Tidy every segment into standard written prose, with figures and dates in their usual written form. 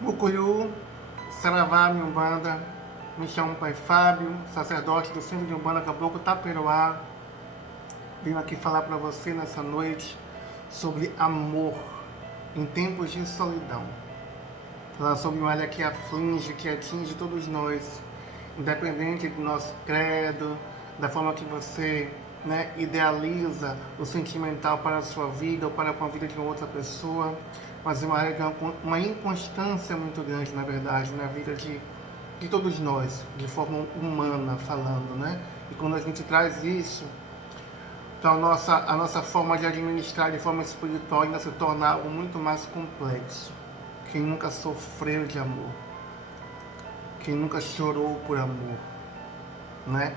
Mucuriú, Saravá, Umbanda, me chamo Pai Fábio, sacerdote do Centro de Umbanda Caboclo Taperoá. Venho aqui falar para você nessa noite sobre amor em tempos de solidão. Falar sobre uma área que aflige, que atinge todos nós, independente do nosso credo, da forma que você idealiza o sentimental para a sua vida ou para com a vida de uma outra pessoa, mas é uma inconstância muito grande, na verdade, na vida de todos nós, de forma humana falando, né? E quando a gente traz isso, então a nossa forma de administrar de forma espiritual ainda se torna algo muito mais complexo. Quem nunca sofreu de amor? Quem nunca chorou por amor? Né?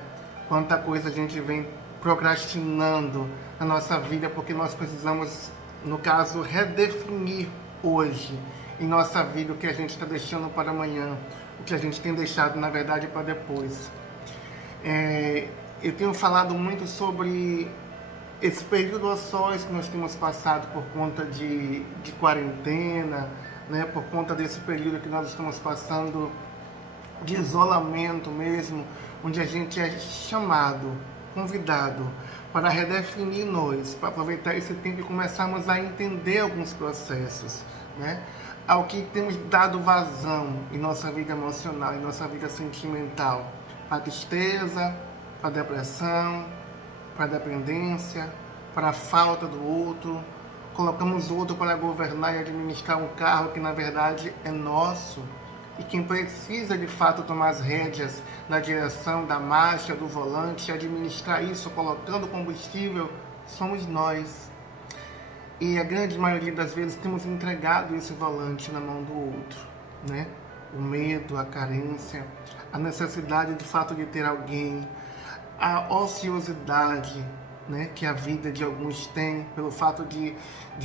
Quanta coisa a gente vem procrastinando na nossa vida porque nós precisamos, no caso, redefinir hoje em nossa vida o que a gente está deixando para amanhã, o que a gente tem deixado, na verdade, para depois. Eu tenho falado muito sobre esse período a sós que nós temos passado por conta de quarentena, né? Por conta desse período que nós estamos passando de isolamento mesmo, onde a gente é chamado, convidado para redefinir nós, para aproveitar esse tempo e começarmos a entender alguns processos, né? Ao que temos dado vazão em nossa vida emocional, em nossa vida sentimental, para a tristeza, para a depressão, para a dependência, para a falta do outro. Colocamos o outro para governar e administrar um carro que na verdade é nosso. E quem precisa de fato tomar as rédeas na direção da marcha, do volante, administrar isso colocando combustível, somos nós. E a grande maioria das vezes temos entregado esse volante na mão do outro, né? O medo, a carência, a necessidade de fato de ter alguém, a ociosidade, né, que a vida de alguns tem, pelo fato de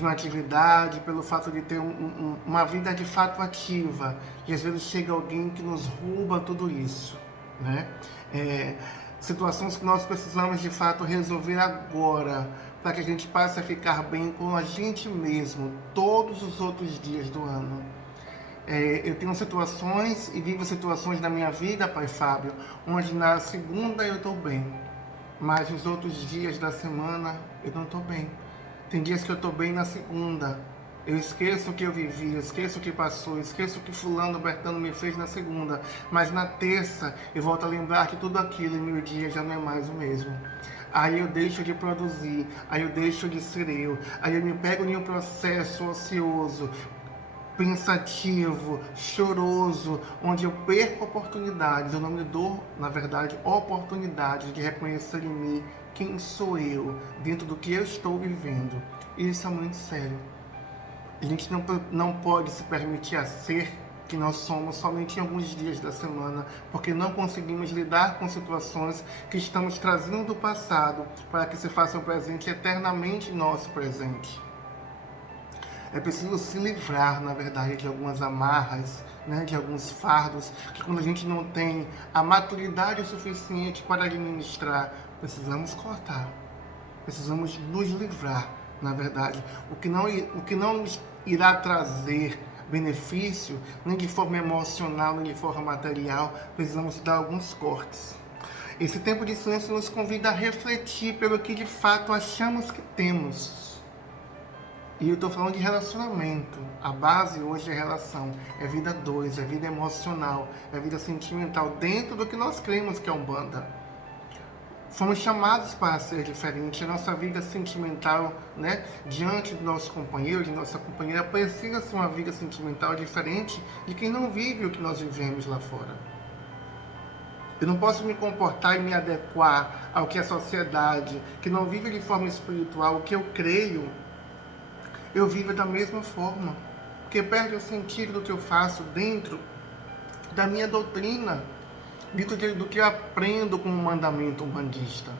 uma atividade, pelo fato de ter uma vida de fato ativa. E às vezes chega alguém que nos rouba tudo isso, né? Situações que nós precisamos de fato resolver agora, para que a gente passe a ficar bem com a gente mesmo, todos os outros dias do ano. Eu tenho situações e vivo situações na minha vida, Pai Fábio, onde na segunda eu estou bem, mas nos outros dias da semana eu não estou bem. Tem dias que eu estou bem na segunda, eu esqueço o que eu vivi, eu esqueço o que passou, eu esqueço o que fulano, Bertano me fez na segunda, mas na terça eu volto a lembrar que tudo aquilo em meu dia já não é mais o mesmo. Aí eu deixo de produzir, aí eu deixo de ser eu, aí eu me pego em um processo ocioso, pensativo, choroso, onde eu perco oportunidades, eu não me dou, na verdade, oportunidade de reconhecer em mim quem sou eu, dentro do que eu estou vivendo. Isso é muito sério. A gente não pode se permitir a ser que nós somos somente em alguns dias da semana, porque não conseguimos lidar com situações que estamos trazendo do passado para que se façam presente eternamente em nosso presente. É preciso se livrar, na verdade, de algumas amarras, né, de alguns fardos, que quando a gente não tem a maturidade suficiente para administrar, precisamos cortar, precisamos nos livrar, na verdade. O que não nos irá trazer benefício, nem de forma emocional, nem de forma material, precisamos dar alguns cortes. Esse tempo de silêncio nos convida a refletir pelo que de fato achamos que temos. E eu estou falando de relacionamento. A base hoje é relação. É vida dois, é vida emocional, é vida sentimental, dentro do que nós cremos que é Umbanda. Fomos chamados para ser diferente. A nossa vida sentimental, né, diante do nosso companheiro, de nossa companheira, precisa ser uma vida sentimental diferente de quem não vive o que nós vivemos lá fora. Eu não posso me comportar e me adequar ao que a sociedade, que não vive de forma espiritual, o que eu creio, eu vivo da mesma forma, porque perde o sentido do que eu faço dentro da minha doutrina, dentro do que eu aprendo como mandamento umbandista,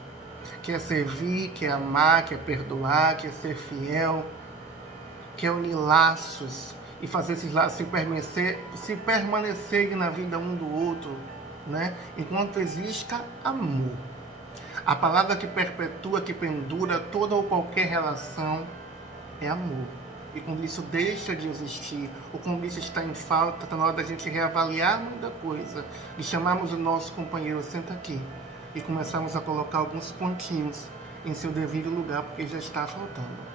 que é servir, que é amar, que é perdoar, que é ser fiel, que é unir laços e fazer esses laços se permanecerem na vida um do outro, né? Enquanto exista amor. A palavra que perpetua, que pendura toda ou qualquer relação é amor. E quando isso deixa de existir, ou quando isso está em falta, está na hora da gente reavaliar muita coisa e chamarmos o nosso companheiro, senta aqui, e começarmos a colocar alguns pontinhos em seu devido lugar, porque já está faltando.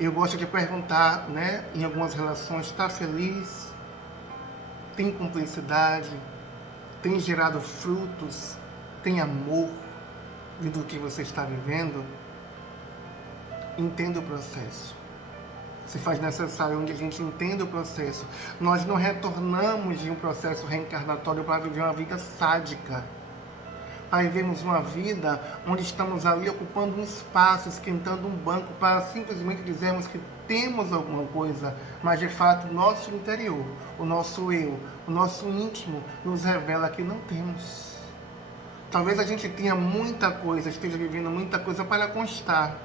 Eu gosto de perguntar, né, em algumas relações, está feliz? Tem cumplicidade? Tem gerado frutos? Tem amor do que você está vivendo? Entenda o processo. Se faz necessário onde a gente entenda o processo. Nós não retornamos de um processo reencarnatório para viver uma vida sádica. Aí vemos uma vida onde estamos ali ocupando um espaço, esquentando um banco para simplesmente dizermos que temos alguma coisa, mas de fato o nosso interior, o nosso eu, o nosso íntimo nos revela que não temos. Talvez a gente tenha muita coisa, esteja vivendo muita coisa para constar.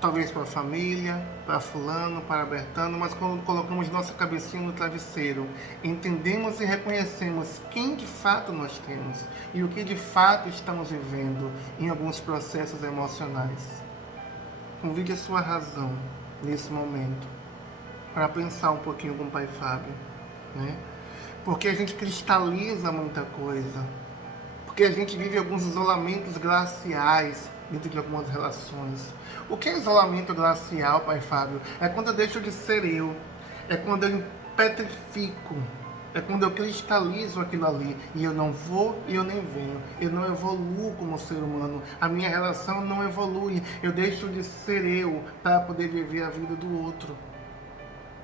Talvez para a família, para fulano, para Bertano, mas quando colocamos nossa cabecinha no travesseiro, entendemos e reconhecemos quem de fato nós temos e o que de fato estamos vivendo em alguns processos emocionais. Convide a sua razão nesse momento para pensar um pouquinho com o Pai Fábio, né? Porque a gente cristaliza muita coisa, porque a gente vive alguns isolamentos glaciais dentro de algumas relações. O que é isolamento glacial, Pai Fábio? É quando eu deixo de ser eu, é quando eu petrifico, é quando eu cristalizo aquilo ali e eu não vou e eu nem venho, eu não evoluo como ser humano, a minha relação não evolui, eu deixo de ser eu para poder viver a vida do outro,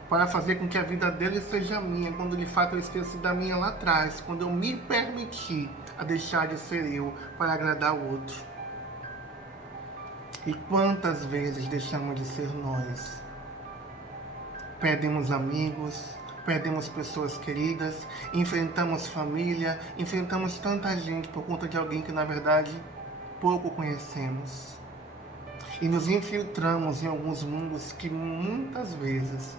para fazer com que a vida dele seja minha, quando de fato eu esqueci da minha lá atrás, quando eu me permiti a deixar de ser eu para agradar o outro. E quantas vezes deixamos de ser nós? Perdemos amigos, perdemos pessoas queridas, enfrentamos família, enfrentamos tanta gente por conta de alguém que na verdade pouco conhecemos. E nos infiltramos em alguns mundos que muitas vezes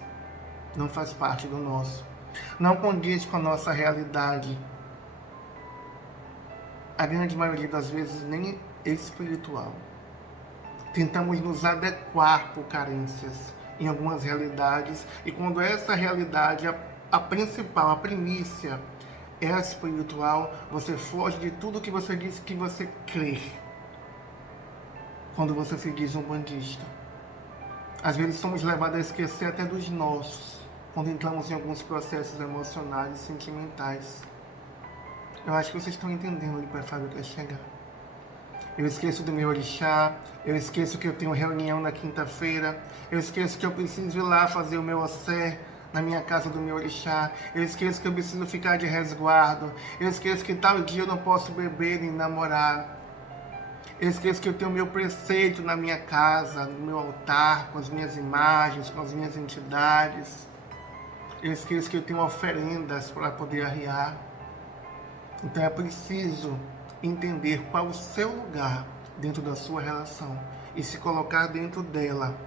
não faz parte do nosso. Não condiz com a nossa realidade. A grande maioria das vezes nem espiritual. Tentamos nos adequar por carências em algumas realidades, e quando essa realidade, a principal, a primícia, é a espiritual, você foge de tudo que você disse que você crê. Quando você se diz um bandista. Às vezes somos levados a esquecer até dos nossos, quando entramos em alguns processos emocionais e sentimentais. Eu acho que vocês estão entendendo onde o Pai Fábio quer chegar. Eu esqueço do meu orixá, eu esqueço que eu tenho reunião na quinta-feira, eu esqueço que eu preciso ir lá fazer o meu ossé na minha casa do meu orixá, eu esqueço que eu preciso ficar de resguardo, eu esqueço que tal dia eu não posso beber nem namorar, eu esqueço que eu tenho o meu preceito na minha casa, no meu altar, com as minhas imagens, com as minhas entidades, eu esqueço que eu tenho oferendas para poder arriar. Então é preciso entender qual o seu lugar dentro da sua relação e se colocar dentro dela,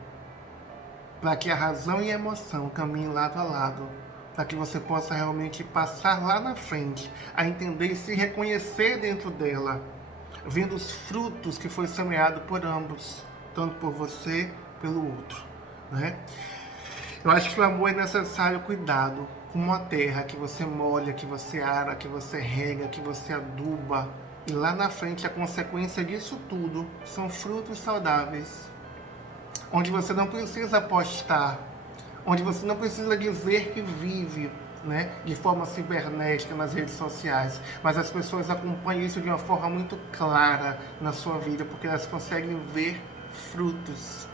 para que a razão e a emoção caminhem lado a lado, para que você possa realmente passar lá na frente a entender e se reconhecer dentro dela, vendo os frutos que foi semeado por ambos, tanto por você pelo outro, né? Eu acho que o amor é necessário cuidado, como a terra que você molha, que você ara, que você rega, que você aduba. E lá na frente, a consequência disso tudo são frutos saudáveis. Onde você não precisa postar, onde você não precisa dizer que vive, né, de forma cibernética nas redes sociais. Mas as pessoas acompanham isso de uma forma muito clara na sua vida, porque elas conseguem ver frutos.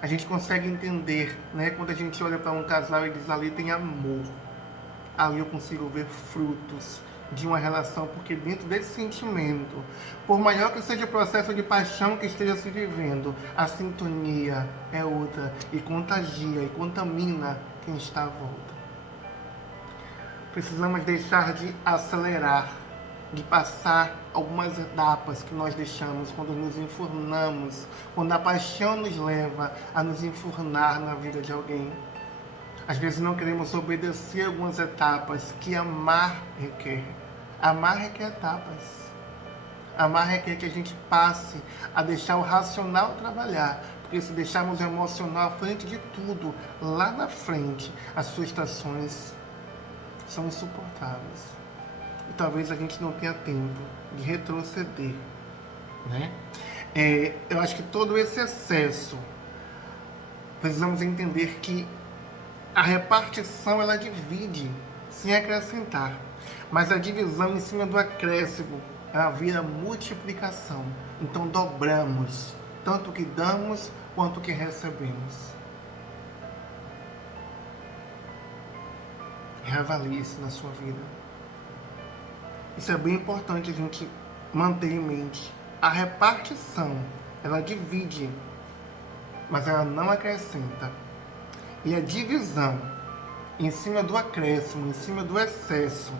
A gente consegue entender, né, quando a gente olha para um casal e diz, ali tem amor. Ali eu consigo ver frutos de uma relação, porque dentro desse sentimento, por maior que seja o processo de paixão que esteja se vivendo, a sintonia é outra e contagia e contamina quem está à volta. Precisamos deixar de acelerar, de passar algumas etapas que nós deixamos quando nos enfurnamos, quando a paixão nos leva a nos enfurnar na vida de alguém. Às vezes não queremos obedecer algumas etapas que amar requer. Amar requer etapas. Amar requer que a gente passe a deixar o racional trabalhar, porque se deixarmos o emocional à frente de tudo, lá na frente, as frustrações são insuportáveis. E talvez a gente não tenha tempo de retroceder, né? Eu acho que todo esse excesso, precisamos entender que a repartição ela divide sem acrescentar, mas a divisão em cima do acréscimo ela vira multiplicação. Então dobramos tanto o que damos quanto o que recebemos. Reavalie isso na sua vida. Isso é bem importante a gente manter em mente. A repartição ela divide, mas ela não acrescenta. E a divisão em cima do acréscimo, em cima do excesso,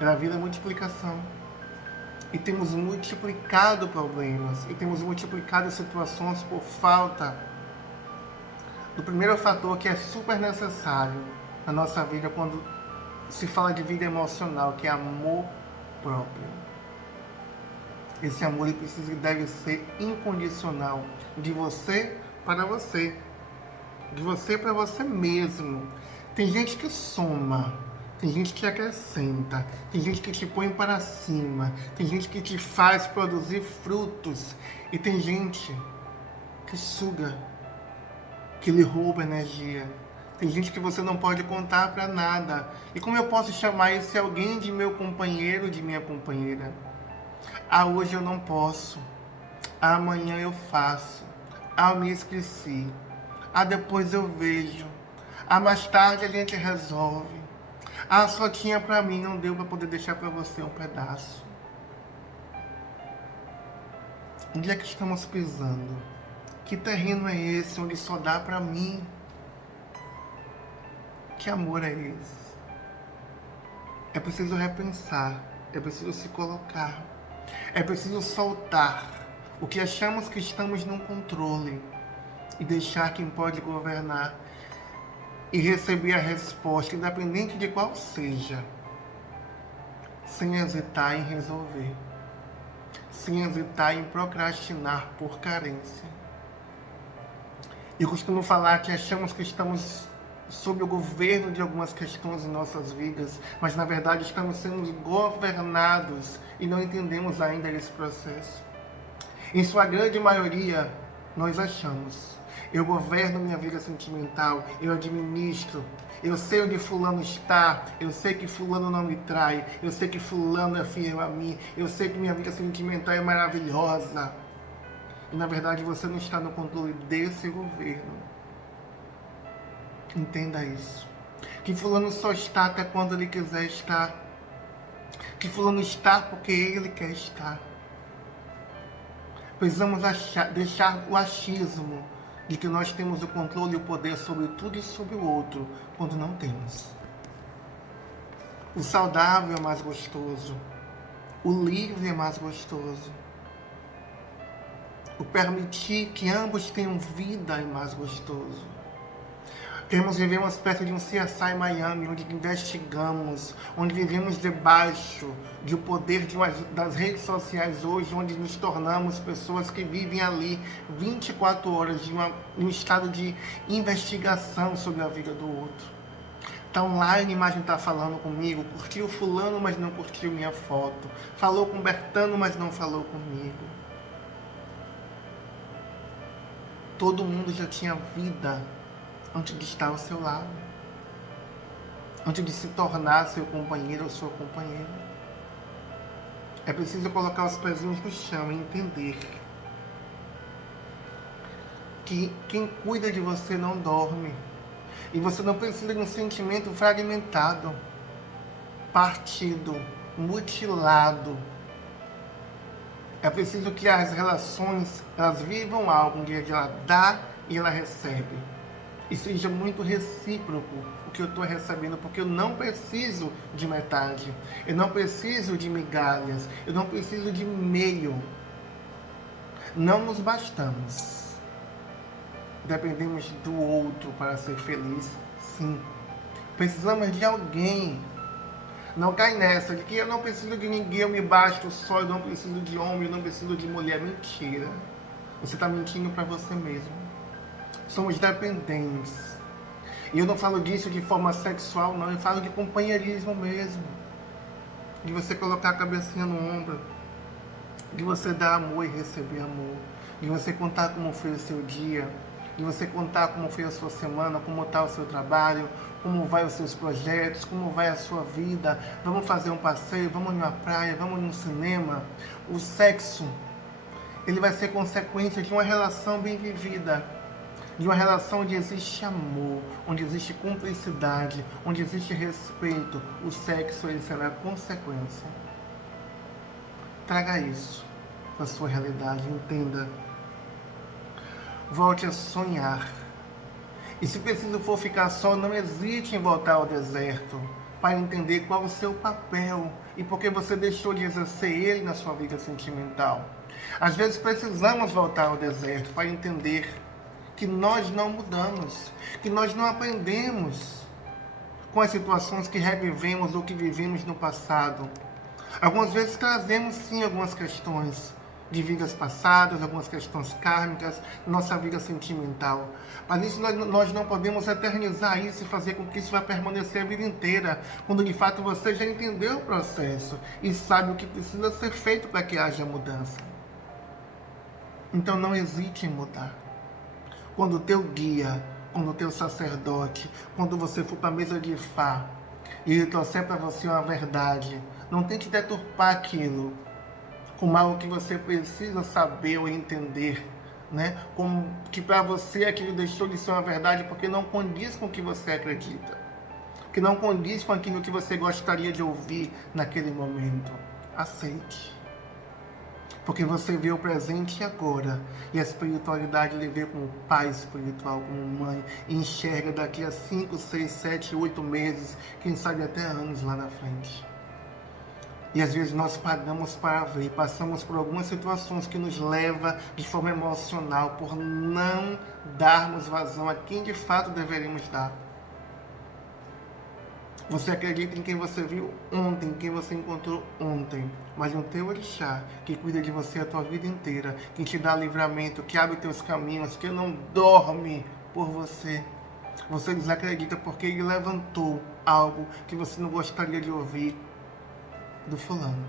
ela vira multiplicação. E temos multiplicado problemas, e temos multiplicado situações por falta do primeiro fator que é super necessário na nossa vida quando se fala de vida emocional, que é amor próprio. Esse amor ele precisa e deve ser incondicional, de você para você, de você para você mesmo. Tem gente que soma, tem gente que acrescenta, tem gente que te põe para cima, tem gente que te faz produzir frutos, e tem gente que suga, que lhe rouba energia. Tem gente que você não pode contar para nada. E como eu posso chamar esse alguém de meu companheiro, de minha companheira? Ah, hoje eu não posso. Ah, amanhã eu faço. Ah, eu me esqueci. Ah, depois eu vejo. Ah, mais tarde a gente resolve. Ah, só tinha para mim, não deu para poder deixar para você um pedaço. Onde é que estamos pisando? Que terreno é esse onde só dá para mim? Que amor é esse? É preciso repensar, é preciso se colocar, é preciso soltar o que achamos que estamos no controle e deixar quem pode governar e receber a resposta, independente de qual seja, sem hesitar em resolver, sem hesitar em procrastinar por carência. Eu costumo falar que achamos que estamos sob o governo de algumas questões em nossas vidas, mas na verdade estamos sendo governados e não entendemos ainda esse processo. Em sua grande maioria, nós achamos: eu governo minha vida sentimental, eu administro, eu sei onde fulano está, eu sei que fulano não me trai, eu sei que fulano é fiel a mim, eu sei que minha vida sentimental é maravilhosa. E na verdade você não está no controle desse governo. Entenda isso. Que fulano só está até quando ele quiser estar. Que fulano está porque ele quer estar. Precisamos deixar o achismo de que nós temos o controle e o poder sobre tudo e sobre o outro, quando não temos. O saudável é mais gostoso. O livre é mais gostoso. O permitir que ambos tenham vida é mais gostoso. Queremos viver uma espécie de um CSI Miami, onde investigamos, onde vivemos debaixo do poder das redes sociais hoje, onde nos tornamos pessoas que vivem ali 24 horas em um estado de investigação sobre a vida do outro. Está online, mas não está falando comigo, curtiu fulano, mas não curtiu minha foto, falou com Bertano, mas não falou comigo. Todo mundo já tinha vida antes de estar ao seu lado, antes de se tornar seu companheiro ou sua companheira. É preciso colocar os pezinhos no chão e entender que quem cuida de você não dorme. E você não precisa de um sentimento fragmentado, partido, mutilado. É preciso que as relações, elas vivam algo, um dia de ela dá e ela recebe. E seja muito recíproco o que eu estou recebendo, porque eu não preciso de metade, eu não preciso de migalhas, eu não preciso de meio. Não nos bastamos. Dependemos do outro para ser feliz, sim. Precisamos de alguém. Não cai nessa de que eu não preciso de ninguém, eu me basto só, eu não preciso de homem, eu não preciso de mulher. Mentira. Você está mentindo para você mesmo. Somos dependentes. E eu não falo disso de forma sexual, não. Eu falo de companheirismo mesmo. De você colocar a cabecinha no ombro. De você dar amor e receber amor. De você contar como foi o seu dia. De você contar como foi a sua semana, como está o seu trabalho, como vai os seus projetos, como vai a sua vida. Vamos fazer um passeio, vamos numa praia, vamos num cinema. O sexo, ele vai ser consequência de uma relação bem vivida. De uma relação onde existe amor, onde existe cumplicidade, onde existe respeito. O sexo, ele será consequência. Traga isso para a sua realidade, entenda. Volte a sonhar. E se preciso for ficar só, não hesite em voltar ao deserto para entender qual o seu papel e por que você deixou de exercer ele na sua vida sentimental. Às vezes precisamos voltar ao deserto para entender que nós não mudamos, que nós não aprendemos com as situações que revivemos ou que vivemos no passado. Algumas vezes trazemos sim algumas questões de vidas passadas, algumas questões kármicas, nossa vida sentimental. Mas isso nós não podemos eternizar isso e fazer com que isso vá permanecer a vida inteira, quando de fato você já entendeu o processo e sabe o que precisa ser feito para que haja mudança. Então não hesite em mudar. Quando o teu guia, quando o teu sacerdote, quando você for para a mesa de Ifá e ele trouxer para você uma verdade, não tente deturpar aquilo como algo que você precisa saber ou entender, né? Como que para você aquilo deixou de ser uma verdade porque não condiz com o que você acredita, que não condiz com aquilo que você gostaria de ouvir naquele momento. Aceite. Porque você vê o presente e agora. E a espiritualidade ele vê como pai espiritual, como mãe. E enxerga daqui a 5, 6, 7, 8 meses, quem sabe até anos lá na frente. E às vezes nós pagamos para ver, passamos por algumas situações que nos levam de forma emocional por não darmos vazão a quem de fato deveríamos dar. Você acredita em quem você viu ontem, em quem você encontrou ontem, mas no teu orixá, que cuida de você a tua vida inteira, que te dá livramento, que abre teus caminhos, que não dorme por você. Você desacredita porque ele levantou algo que você não gostaria de ouvir do fulano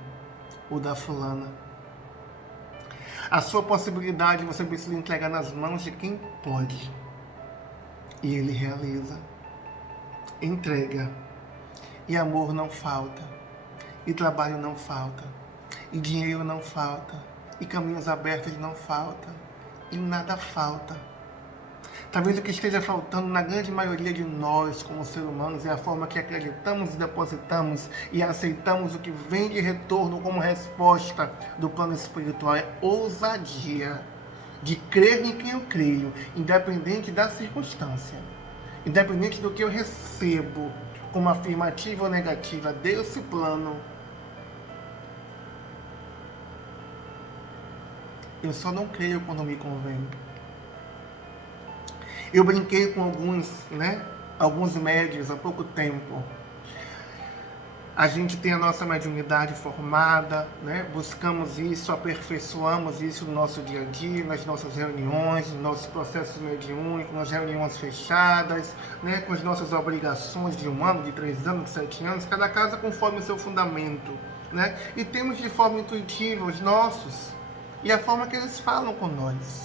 ou da fulana. A sua possibilidade você precisa entregar nas mãos de quem pode. E ele realiza. Entrega. E amor não falta. E trabalho não falta. E dinheiro não falta. E caminhos abertos não falta. E nada falta. Talvez o que esteja faltando na grande maioria de nós, como seres humanos, é a forma que acreditamos e depositamos e aceitamos o que vem de retorno como resposta do plano espiritual. É ousadia de crer em quem eu creio, independente da circunstância, independente do que eu recebo, como afirmativa ou negativa desse plano. Eu só não creio quando me convém. Eu brinquei com alguns médiuns há pouco tempo. A gente tem a nossa mediunidade formada, buscamos isso, aperfeiçoamos isso no nosso dia a dia, nas nossas reuniões, nos nossos processos mediúnicos, nas reuniões fechadas, com as nossas obrigações de 1 ano, de 3 anos, de 7 anos, cada casa conforme o seu fundamento. E temos de forma intuitiva os nossos e a forma que eles falam com nós.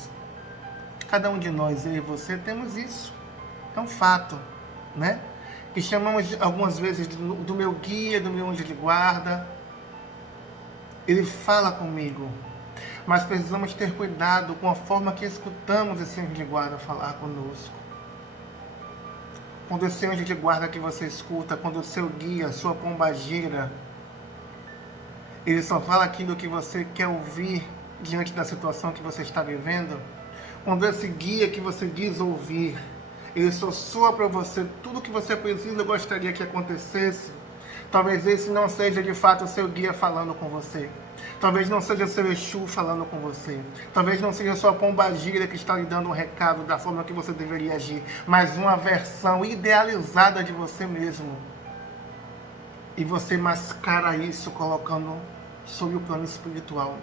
Cada um de nós, eu e você, temos isso. É um fato, que chamamos algumas vezes do meu guia, do meu anjo de guarda. Ele fala comigo, mas precisamos ter cuidado com a forma que escutamos esse anjo de guarda falar conosco. Quando esse anjo de guarda que você escuta, quando o seu guia, sua pombagira, ele só fala aquilo que você quer ouvir diante da situação que você está vivendo, quando esse guia que você diz ouvir, ele só soa para você tudo o que você precisa, gostaria que acontecesse, talvez esse não seja de fato o seu guia falando com você. Talvez não seja seu Exu falando com você. Talvez não seja sua pombagira que está lhe dando um recado da forma que você deveria agir, mas uma versão idealizada de você mesmo. e você mascara isso colocando sobre o plano espiritual.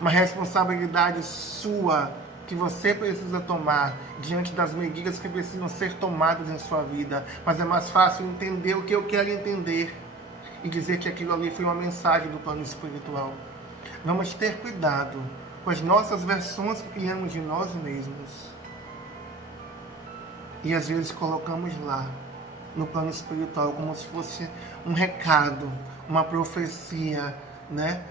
Uma responsabilidade sua que você precisa tomar diante das medidas que precisam ser tomadas em sua vida. Mas é mais fácil entender o que eu quero entender e dizer que aquilo ali foi uma mensagem do plano espiritual. Vamos ter cuidado com as nossas versões que criamos de nós mesmos. E às vezes colocamos lá, no plano espiritual, como se fosse um recado, uma profecia, né?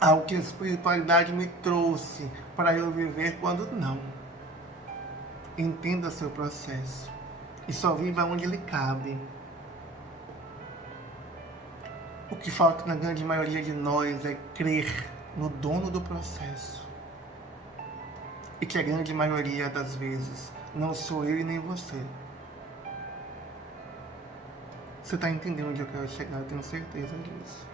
Algo que a espiritualidade me trouxe para eu viver, quando não. Entenda seu processo e só viva onde lhe cabe. O que falta na grande maioria de nós é crer no dono do processo. E que a grande maioria das vezes não sou eu e nem você. Você está entendendo onde eu quero chegar, eu tenho certeza disso.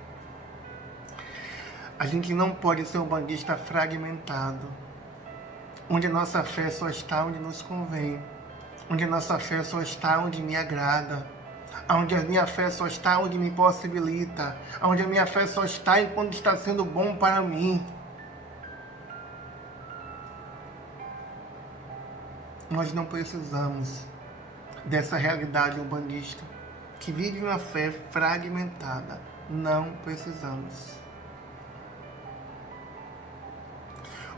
A gente não pode ser um bandista fragmentado, onde a nossa fé só está onde nos convém, onde a nossa fé só está onde me agrada, onde a minha fé só está onde me possibilita, onde a minha fé só está enquanto está sendo bom para mim. Nós não precisamos dessa realidade umbandista que vive uma fé fragmentada. Não precisamos.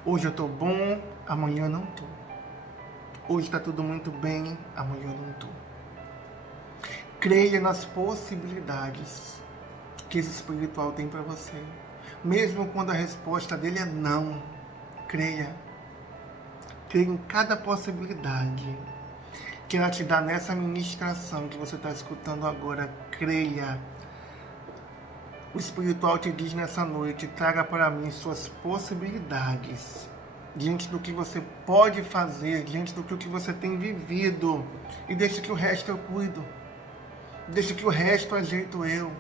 Hoje eu estou bom, amanhã eu não estou. Hoje está tudo muito bem, amanhã eu não estou. Creia nas possibilidades que esse espiritual tem para você. Mesmo quando a resposta dele é não, creia. Creia em cada possibilidade que ela te dá nessa ministração que você está escutando agora. Creia. O espiritual te diz nessa noite: traga para mim suas possibilidades, diante do que você pode fazer, diante do que você tem vivido, e deixa que o resto eu cuido, deixa que o resto ajeito eu,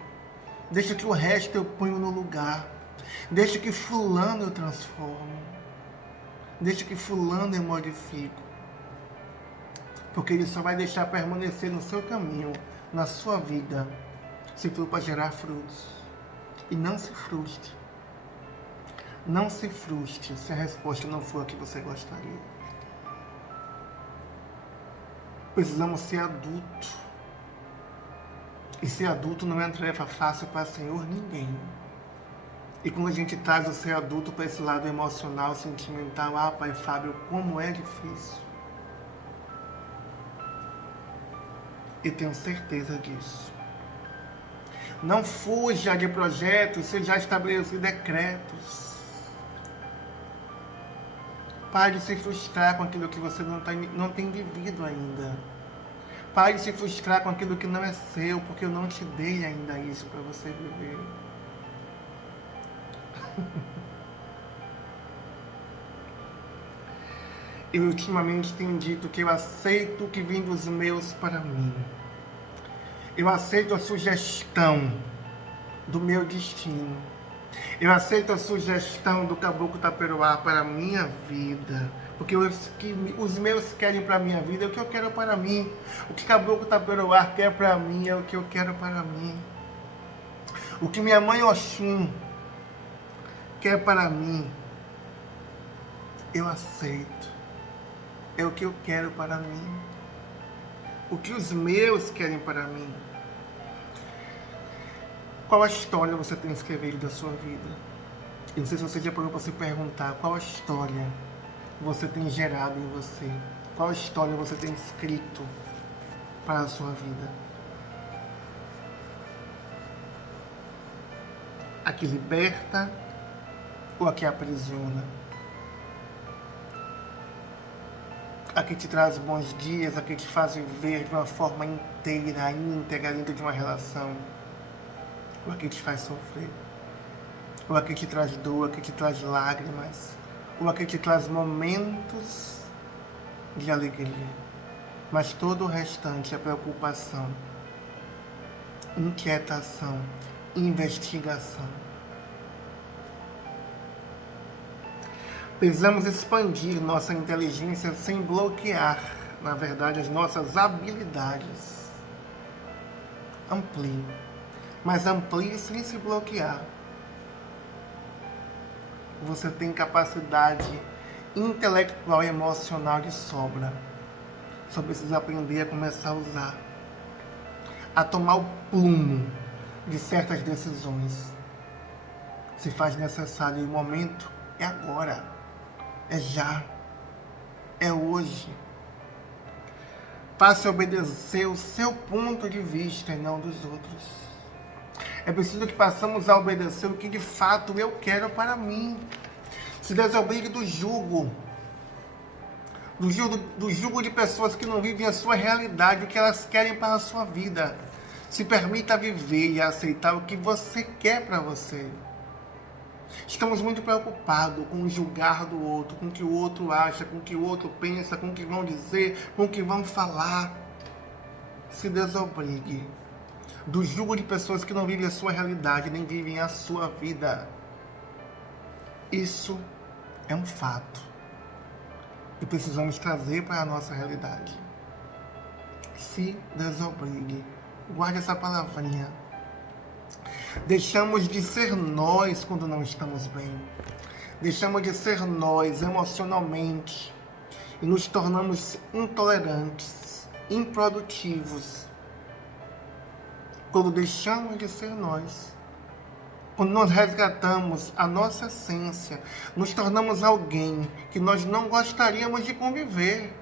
deixa que o resto eu ponho no lugar, deixa que fulano eu transformo, deixa que fulano eu modifico, porque ele só vai deixar permanecer no seu caminho, na sua vida, se for para gerar frutos. E não se frustre. Não se frustre se a resposta não for a que você gostaria. Precisamos ser adultos. E ser adulto não é uma tarefa fácil para Senhor ninguém. E quando a gente traz o ser adulto para esse lado emocional, sentimental, Pai Fábio, como é difícil. E tenho certeza disso. Não fuja de projetos, você já estabeleceu decretos. Pare de se frustrar com aquilo que você não tem vivido ainda. Pare de se frustrar com aquilo que não é seu, porque eu não te dei ainda isso para você viver. Eu ultimamente tenho dito que eu aceito o que vem dos meus para mim. Eu aceito a sugestão do meu destino. Eu aceito a sugestão do Caboclo Taperoá para a minha vida. Porque os meus querem para a minha vida é o que eu quero para mim. O que Caboclo Taperoá quer para mim é o que eu quero para mim. O que minha mãe Oxum quer para mim, eu aceito. É o que eu quero para mim. O que os meus querem para mim. Qual a história você tem escrevido da sua vida? Eu não sei se você já parou para se perguntar qual a história você tem gerado em você. Qual história você tem escrito para a sua vida? A que liberta ou a que aprisiona? A que te traz bons dias, a que te faz viver de uma forma inteira, íntegra dentro de uma relação, ou a que te faz sofrer, ou a que te traz dor, a que te traz lágrimas, ou a que te traz momentos de alegria, mas todo o restante é preocupação, inquietação, investigação. Precisamos expandir nossa inteligência sem bloquear, na verdade, as nossas habilidades. amplie. Mas amplie sem se bloquear. Você tem capacidade intelectual e emocional de sobra. Só precisa aprender a começar a usar. A tomar o plumo de certas decisões. Se faz necessário, e o momento é agora. É já. É hoje. Passe a obedecer o seu ponto de vista e não dos outros. É preciso que passemos a obedecer o que de fato eu quero para mim. Se desobrigue do jugo. Do jugo de pessoas que não vivem a sua realidade, o que elas querem para a sua vida. Se permita viver e aceitar o que você quer para você. Estamos muito preocupados com o julgar do outro, com o que o outro acha, com o que o outro pensa, com o que vão dizer, com o que vão falar. Se desobrigue do jugo de pessoas que não vivem a sua realidade, nem vivem a sua vida. Isso é um fato. E precisamos trazer para a nossa realidade. Se desobrigue. Guarde essa palavrinha. Deixamos de ser nós quando não estamos bem. Deixamos de ser nós emocionalmente. E nos tornamos intolerantes, improdutivos. Quando deixamos de ser nós. Quando nós resgatamos a nossa essência, nos tornamos alguém que nós não gostaríamos de conviver.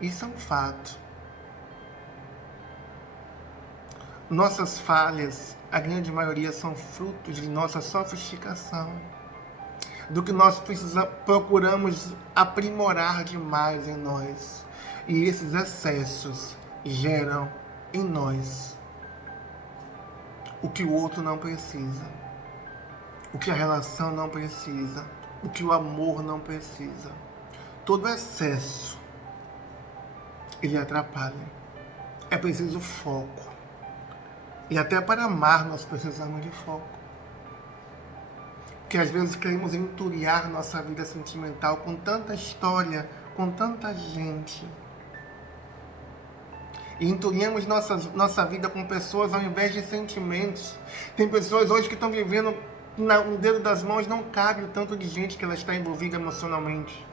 Isso é um fato. Nossas falhas, a grande maioria, são frutos de nossa sofisticação, do que nós procuramos aprimorar demais em nós. E esses excessos geram em nós o que o outro não precisa, o que a relação não precisa, o que o amor não precisa. Todo excesso, ele atrapalha. É preciso foco. E até para amar nós precisamos de foco. Porque às vezes queremos entulhar nossa vida sentimental com tanta história, com tanta gente. E entulhamos nossa vida com pessoas ao invés de sentimentos. Tem pessoas hoje que estão vivendo, no dedo das mãos não cabe o tanto de gente que ela está envolvida emocionalmente.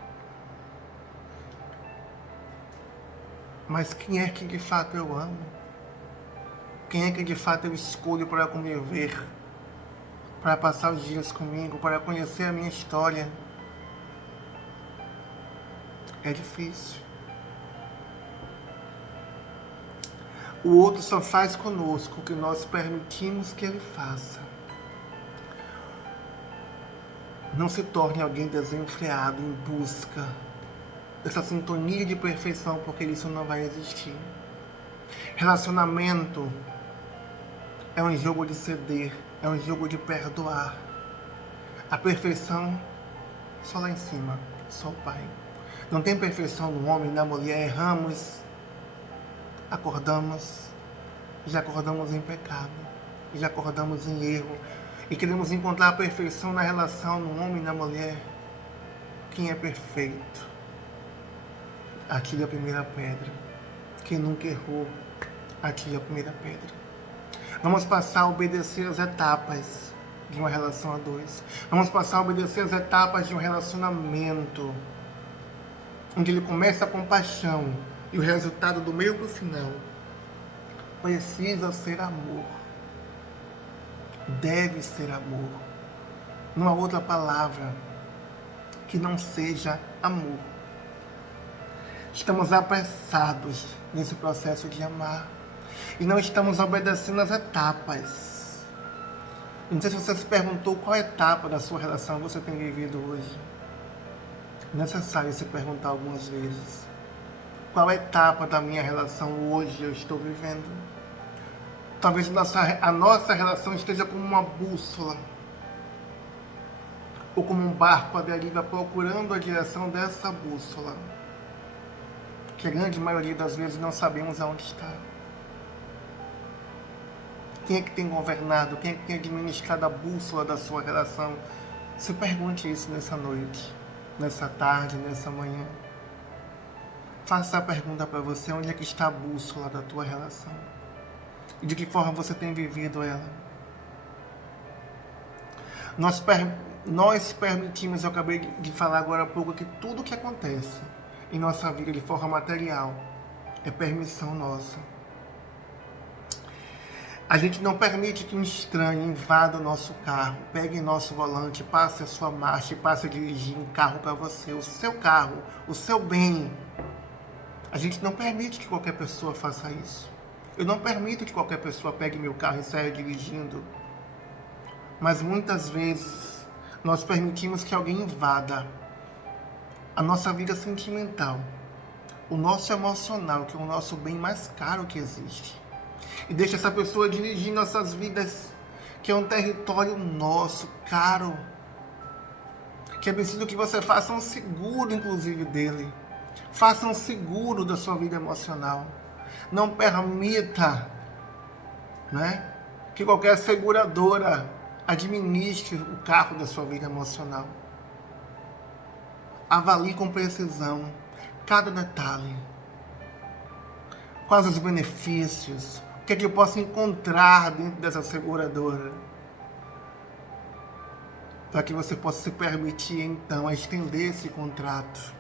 Mas quem é que de fato eu amo? Quem é que de fato eu escolho para conviver? Para passar os dias comigo, para conhecer a minha história? É difícil. O outro só faz conosco o que nós permitimos que ele faça. Não se torne alguém desenfreado em busca dessa sintonia de perfeição, porque isso não vai existir. Relacionamento é um jogo de ceder, é um jogo de perdoar. A perfeição só lá em cima, só o Pai. Não tem perfeição no homem, na mulher. Erramos, acordamos, já acordamos em pecado, já acordamos em erro. E queremos encontrar a perfeição na relação no homem e na mulher. Quem é perfeito? Atire a primeira pedra. Quem nunca errou, atire a primeira pedra. Vamos passar a obedecer as etapas de uma relação a dois. Vamos passar a obedecer as etapas de um relacionamento, onde ele começa com paixão e o resultado do meio para o final precisa ser amor. Deve ser amor. Não há outra palavra que não seja amor. Estamos apressados nesse processo de amar e não estamos obedecendo as etapas. Não sei se você se perguntou qual etapa da sua relação você tem vivido hoje. É necessário se perguntar algumas vezes. Qual etapa da minha relação hoje eu estou vivendo? Talvez a nossa relação esteja como uma bússola ou como um barco à deriva procurando a direção dessa bússola, que a grande maioria das vezes não sabemos aonde está. Quem é que tem governado? Quem é que tem administrado a bússola da sua relação? Se pergunte isso nessa noite, nessa tarde, nessa manhã. faço a pergunta para você, onde é que está a bússola da tua relação? E de que forma você tem vivido ela? Nós permitimos, eu acabei de falar agora há pouco, que tudo que acontece em nossa vida de forma material é permissão nossa. A gente não permite que um estranho invada o nosso carro, pegue nosso volante, passe a sua marcha e passe a dirigir um carro para você, o seu carro, o seu bem. A gente não permite que qualquer pessoa faça isso. Eu não permito que qualquer pessoa pegue meu carro e saia dirigindo. Mas muitas vezes nós permitimos que alguém invada a nossa vida sentimental, o nosso emocional, que é o nosso bem mais caro que existe. E deixa essa pessoa dirigir nossas vidas, que é um território nosso, caro. Que é preciso que você faça um seguro, inclusive, dele. Faça um seguro da sua vida emocional. Não permita, né, que qualquer seguradora administre o carro da sua vida emocional. Avalie com precisão cada detalhe. Quais os benefícios? O que é que eu posso encontrar dentro dessa seguradora? Para que você possa se permitir, então, a estender esse contrato.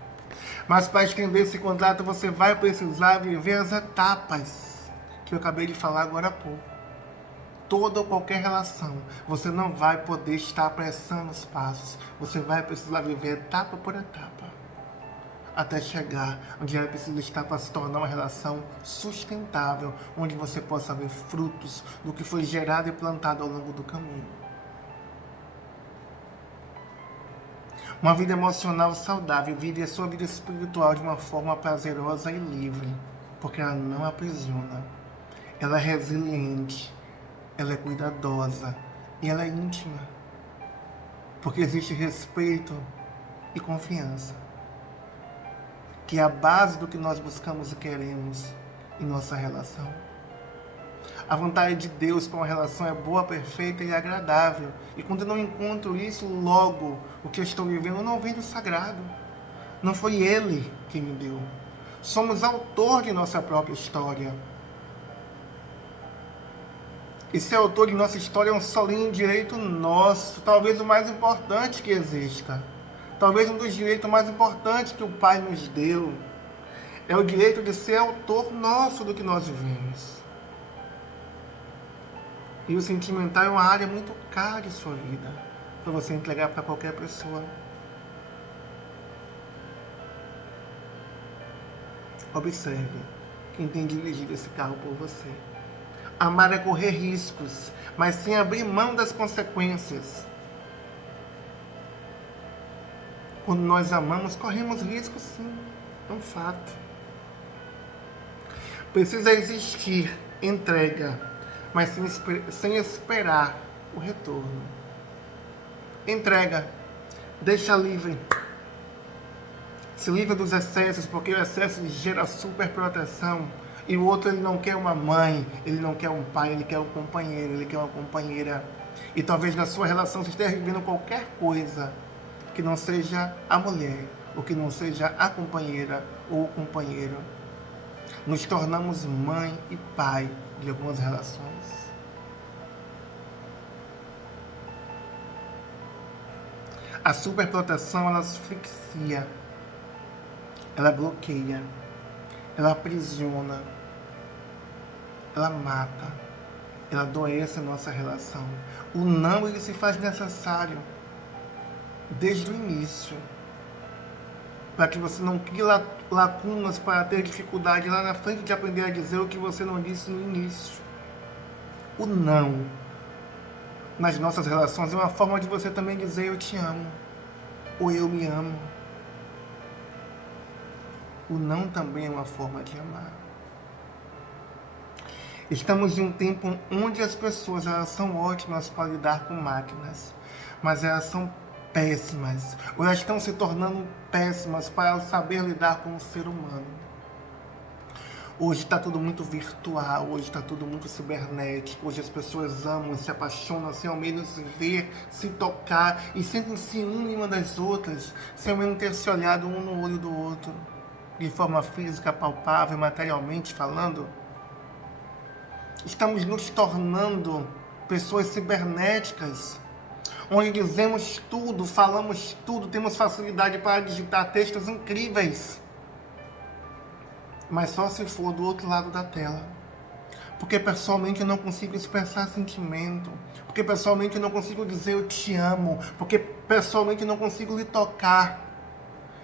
Mas para estender esse contrato, você vai precisar viver as etapas que eu acabei de falar agora há pouco. Toda ou qualquer relação, você não vai poder estar apressando os passos. Você vai precisar viver etapa por etapa, até chegar onde ela precisa estar para se tornar uma relação sustentável, onde você possa ver frutos do que foi gerado e plantado ao longo do caminho. Uma vida emocional saudável vive a sua vida espiritual de uma forma prazerosa e livre, porque ela não aprisiona. Ela é resiliente, ela é cuidadosa e ela é íntima, porque existe respeito e confiança, que é a base do que nós buscamos e queremos em nossa relação. A vontade de Deus para uma relação é boa, perfeita e agradável. E quando eu não encontro isso, logo o que eu estou vivendo não vem do sagrado. Não foi Ele que me deu. Somos autor de nossa própria história. E ser autor de nossa história é um solinho direito nosso, talvez o mais importante que exista. Talvez um dos direitos mais importantes que o Pai nos deu. É o direito de ser autor nosso do que nós vivemos. E o sentimental é uma área muito cara de sua vida, para você entregar para qualquer pessoa. Observe quem tem dirigido esse carro por você. Amar é correr riscos, mas sem abrir mão das consequências. Quando nós amamos, corremos riscos, sim, é um fato. Precisa existir entrega, mas sem esperar o retorno. Entrega, deixa livre. Se livra dos excessos, porque o excesso gera superproteção. E o outro, ele não quer uma mãe, ele não quer um pai, ele quer um companheiro, ele quer uma companheira. E talvez na sua relação você esteja vivendo qualquer coisa que não seja a mulher, ou que não seja a companheira ou o companheiro. Nos tornamos mãe e pai de algumas relações. A superproteção, ela asfixia, ela bloqueia, ela aprisiona, ela mata, ela adoece a nossa relação. O não, ele se faz necessário desde o início, para que você não crie lacunas para ter dificuldade lá na frente de aprender a dizer o que você não disse no início. O não nas nossas relações é uma forma de você também dizer eu te amo, ou eu me amo. O não também é uma forma de amar. Estamos em um tempo onde as pessoas, elas são ótimas para lidar com máquinas, mas elas são péssimas, ou elas estão se tornando péssimas para saber lidar com o ser humano. Hoje está tudo muito virtual, hoje está tudo muito cibernético, hoje as pessoas amam, se apaixonam, sem ao menos se ver, se tocar, e sentem ciúme uma das outras, sem ao menos ter se olhado um no olho do outro. de forma física, palpável, materialmente falando, estamos nos tornando pessoas cibernéticas, onde dizemos tudo, falamos tudo, temos facilidade para digitar textos incríveis, mas só se for do outro lado da tela. Porque pessoalmente eu não consigo expressar sentimento, porque pessoalmente eu não consigo dizer eu te amo, porque pessoalmente eu não consigo lhe tocar,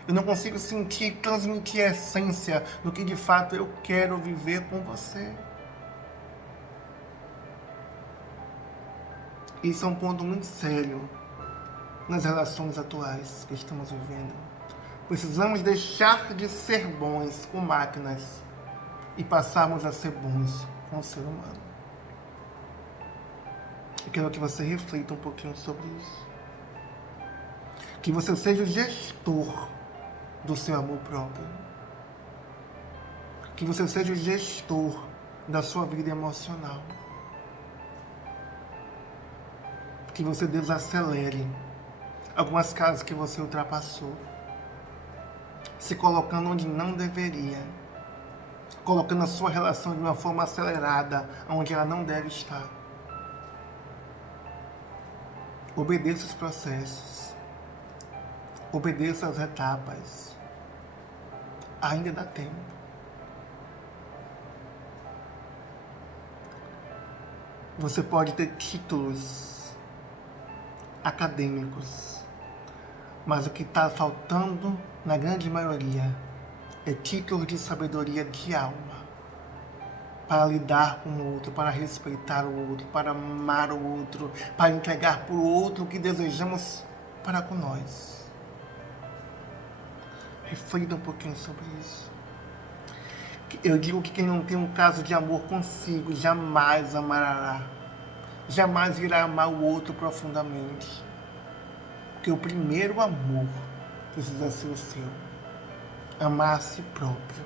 eu não consigo sentir, transmitir a essência do que de fato eu quero viver com você. Isso é um ponto muito sério nas relações atuais que estamos vivendo. Precisamos deixar de ser bons com máquinas e passarmos a ser bons com o ser humano. Eu quero que você reflita um pouquinho sobre isso. Que você seja o gestor do seu amor próprio. Que você seja o gestor da sua vida emocional. Que você desacelere algumas casas que você ultrapassou, se colocando onde não deveria, colocando a sua relação de uma forma acelerada, onde ela não deve estar. Obedeça os processos, obedeça as etapas, ainda dá tempo. Você pode ter títulos acadêmicos, mas o que está faltando, na grande maioria, é títulos de sabedoria de alma, para lidar com o outro, para respeitar o outro, para amar o outro, para entregar para o outro o que desejamos para com nós. Reflita um pouquinho sobre isso. Eu digo que quem não tem um caso de amor consigo jamais amará, jamais irá amar o outro profundamente. Porque o primeiro amor precisa ser o seu. Amar a si próprio.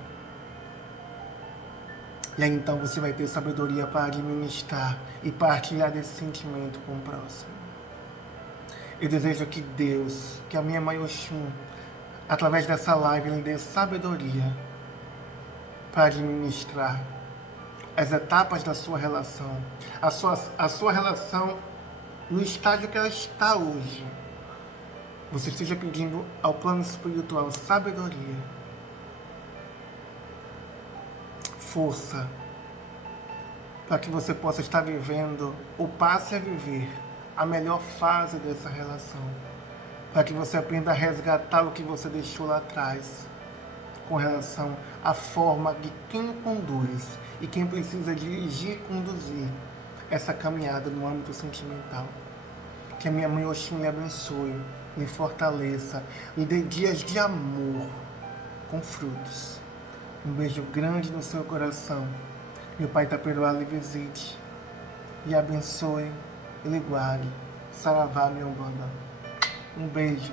E aí então você vai ter sabedoria para administrar e partilhar desse sentimento com o próximo. Eu desejo que Deus, que a minha Mãe Oxum, através dessa live, lhe dê sabedoria para administrar as etapas da sua relação, a sua relação no estágio que ela está hoje. Você esteja pedindo ao plano espiritual sabedoria, força, para que você possa estar vivendo, ou passe a viver, a melhor fase dessa relação, para que você aprenda a resgatar o que você deixou lá atrás, com relação à forma de quem conduz e quem precisa dirigir e conduzir essa caminhada no âmbito sentimental. Que a minha Mãe Oxum lhe abençoe, lhe fortaleça, lhe dê dias de amor com frutos. Um beijo grande no seu coração. Meu Pai Taperoá lhe visite, lhe abençoe e lhe guarde. Saravá, minha Umbanda. Um beijo.